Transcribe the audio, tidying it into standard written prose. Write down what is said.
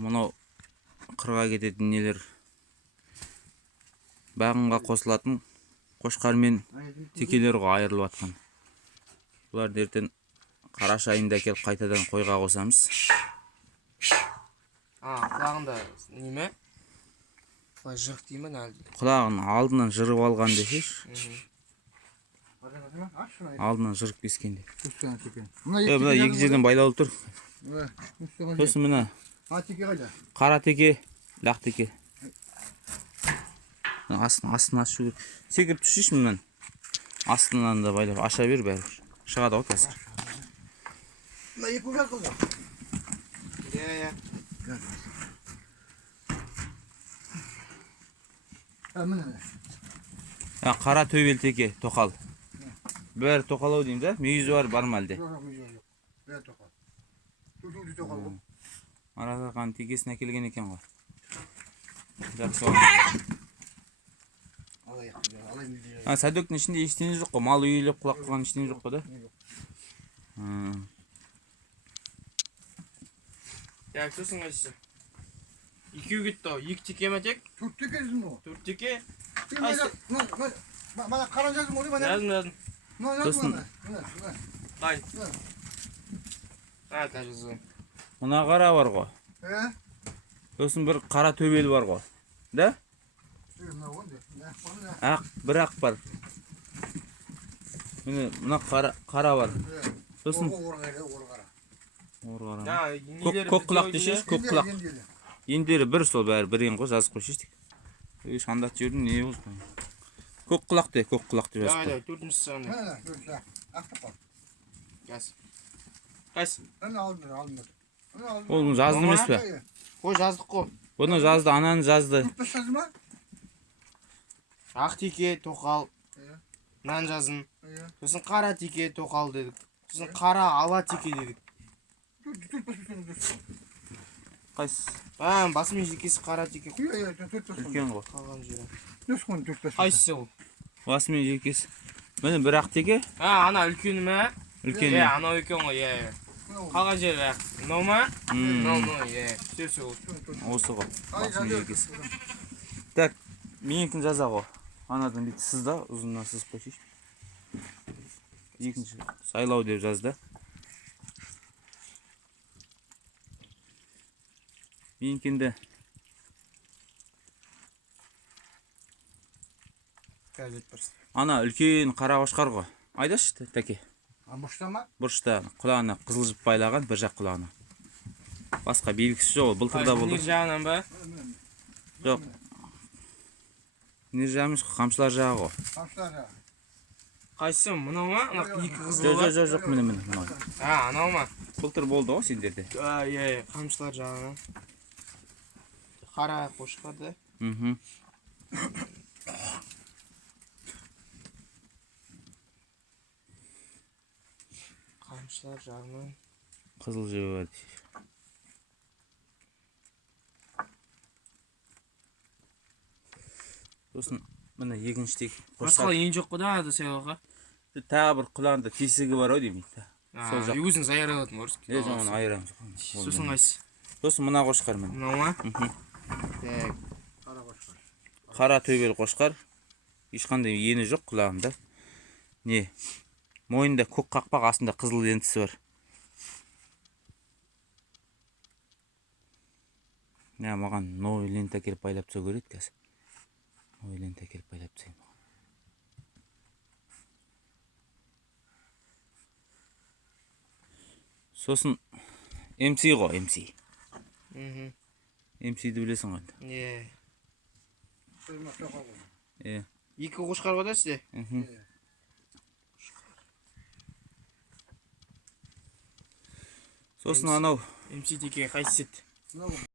Мынау қырға кететін нелер бағынға қосылатын қошқар мен текелер айырылып атқан. Бұлар ертең қараша айында келіп қайтадан қойға қосамыз. Құлағында неме? Құлай жырық деймін әлде? Құлағын алдынан жырып алған десеш. Алдынан жырып кескенде. Бұна екі жерден байлаулы тұр. Сосын мына қара теке, лақ теке. Астын ашу керек. Секіріп түшейші мұнан. Астынан да байлап аша бер бәрі. Шығады ғой қазір. Мына екі ұзақ қылды. Иә. Қара төбел теке, тоқал. Бәрі тоқалау дейміз, мүйізі бар ма әлде? Жоқ, мүйізі жоқ. Бәрі тоқал. Түлкіңді тоқал ғой. Араға қан текесін әкелген екен ғой. Жақсы ғой. Сәдөктің ішінде ештеңе жоқ қой. Мал үйіліп құлақ қылған ештеңе жоқ қой да? Як сосын қайсысы? Екеу кетті ғой. Екі теке ма тек? Төрт теке десің ғой. Төрт теке? Бана қаран жаздың ғой, бана? Жаздым. Сосын Қай? Жаздым. мына қара бар ғой. Сосын бір қара төбел бар ғой. Да? Бір ақ бар. Мына қара бар. Сосын көк құлақ дешеш, көк құлақ. Ендері бір сол бәрі бірен ғой, жазып қойшештік. Шандат жердің не болсын? Көк құлақ де, көк құлақ деп жазып қой. Төртінші сағында. Қайсы? Ол жазды емес пе? Қой жаздық қой. Бұны жазды, ананы жазды. Ақ теке, тоқал. Нан жазын. Сосын қара теке, тоқал дедік. Сосын қара ала теке дедік. Қайсы? Басымен жекесі қара теке. Үлкен ғой. Қалған жері. Қайсы ол? Басымен жекесі. Міне бір ақ теке. Ана үлкені ма? Үлкені. Анау екен ғой, қалған жері. Мынау ма? Мынау, сөз ол. Осы ғой. Басымен жекесі. Так, менікін жаза ғой. Анадан бейті сызда, ұзыннан сызып қойшеш. Екінші сайлау деп жазды. Менікінде ана үлкен қара қошқар ғой. Айдашы, тәке. Бұрышта ма? Бұрышта құлағына қызыл жіп байлаған, бір жақ құлағына. Басқа белгісі жоқ, былтырда болды. Нер жағынан ба? Жоқ. Нер жағымыз қамшылар жағы ғой. Қамшылар жағы. Қайсы, мынау ма? Екі қызыл ба? Жоқ, міне, мынау. Анау ма? Былтыр болды ғой сендерде. Қамшылар жағынан. Қара қошқар да. Қамшылар жағынан. Қызыл жебе бар дейші. Сосын, міне екіншідегі Басқа ең жоқ қой да, сайлауға. Тағы бір құлағында тесігі бар ау деймейді. Өзіңіз айыраватын орыс. Жоғын айырамыз. Сосын қайсы? Сосын мына қошқар міне. Мынау ма? Қара қошқар. Қара төбел қошқар. Ешқандай ені жоқ құлағында. Не? Мойында көк қақпақ, астында қызыл лентісі бар. Маған новый лента келіп байлап түсі көреді қазір. Новый лента келіп байлап түсі. Сосын MC ғой, MC. MC-ді білесің ғой. Екі қошқар ғой да сізде? Сосын анау MC теке қайсы сет?